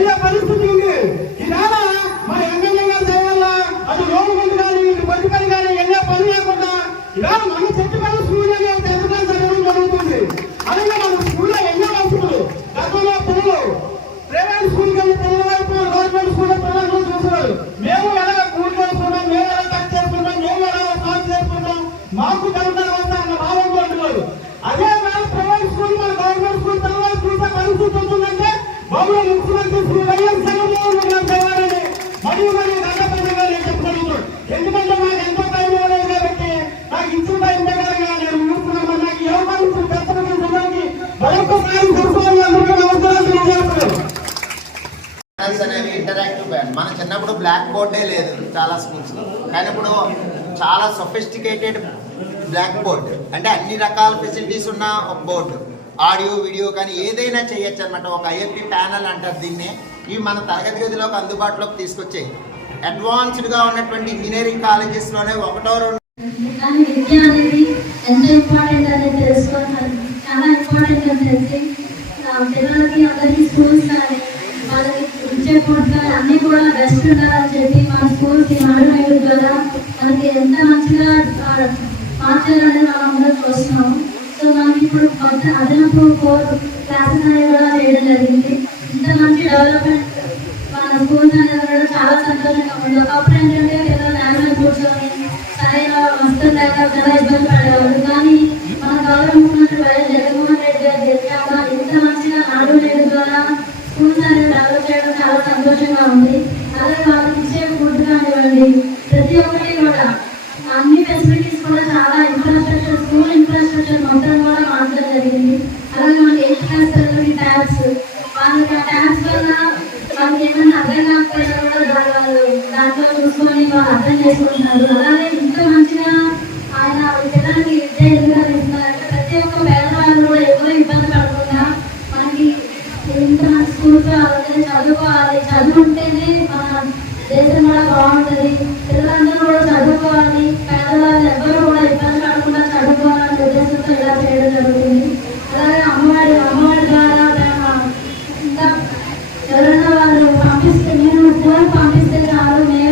అయ్యే పరిస్థితి ఉంది. ఈవేళ మన ఎంగన్న గారి దయ వల్ల పని కానీ ఇటు పని కానీ వెళ్ళే పని లేకుండా ఈవేళ మన చెట్టు ఇంటరాక్టివ్ మన చిన్నప్పుడు బ్లాక్ బోర్డే లేదు చాలా స్కూల్స్లో కానీ ఇప్పుడు చాలా సొఫిస్టికేటెడ్ బ్లాక్ బోర్డ్ అంటే అన్ని రకాల ఫెసిలిటీస్ ఉన్న ఒక బోర్డు ఆడియో వీడియో కానీ ఏదైనా చేయొచ్చు అనమాట ఒక ఐఎంపీ ప్యానల్ అంటారు దీన్ని. ఇవి మన తరగతి గదిలోకి అందుబాటులోకి తీసుకొచ్చాయి. అడ్వాన్స్డ్గా ఉన్నటువంటి ఇంజనీరింగ్ కాలేజెస్లోనే ఒకటో రెండు విద్య అనేది ఎంత ఇంపార్టెంట్ అనేది తెలుసుకోవాలి. చాలా ఇంపార్టెంట్ అని తెలిసి పిల్లలకి అందరికీ స్కూల్స్ కానీ టీచర్ ఇచ్చే ఫుడ్ అన్నీ కూడా బెస్ట్ ఉండాలని చెప్పి మన స్కూల్కి నాడు కదా మనకి ఎంత మంచిగా ఆ, మార్చాలని మనం అందరూ చూస్తున్నాము. సో మనకి ఇప్పుడు కొత్త అదనపు కోర్ క్లాసెస్ అనేవి కూడా చేయడం జరిగింది. ఇంత మంచి డెవలప్మెంట్ మన స్కూల్స్ అనేది కూడా చాలా సంతోషంగా ఉంది. ఒకప్పుడు ఏంటంటే ఏదో నేల కూర్చొని సరైన వస్తువులు లేక చాలా ఇబ్బంది పడేవాళ్ళు. కానీ మన గౌరవ ముఖ్యమంత్రి వైఎస్ జగన్మోహన్ రెడ్డి గారు చెప్పాక ఇంత మంచిగా నాడు నేడు ద్వారా స్కూల్స్ అనేది డెవలప్ చేయడం చాలా సంతోషంగా ఉంది. అలాగే వాళ్ళకి ఇచ్చే ఫుడ్ కానివ్వండి ప్రతి ఒక్కటి కూడా. అన్ని ఫెసిలిటీస్ కూడా చాలా ఇన్ఫ్రాస్ట్రక్చర్ స్కూల్ ఇన్ఫ్రాస్ట్రక్చర్ మొత్తం కూడా మార్చడం జరిగింది. అలాగే మనకి ఎయిత్ క్లాస్ పిల్లలకి ట్యాబ్స్ వాళ్ళకి ఆ ట్యాబ్స్ వల్ల వాళ్ళకి ఏమైనా అర్థం కాకపోయినా కూడా దాని వాళ్ళు దాంట్లో చూసుకొని వాళ్ళు అర్థం చేసుకుంటున్నారు. స్కూల్స్ చదువుకోవాలి చదువు ఉంటేనే మన దేశం కూడా బాగుంటుంది. పిల్లలందరూ కూడా చదువుకోవాలి పేదవాళ్ళు ఎవ్వరూ కూడా ఇబ్బంది పడకుండా చదువుకోవాలనే ఉద్దేశంతో ఇలా చేయడం జరుగుతుంది. అలాగే అమ్మవారి అమ్మవారి ద్వారా ఇంకా ఎవరైనా వాళ్ళు పంపిస్తే మీరు ఫోన్ పంపిస్తే చాలు మేము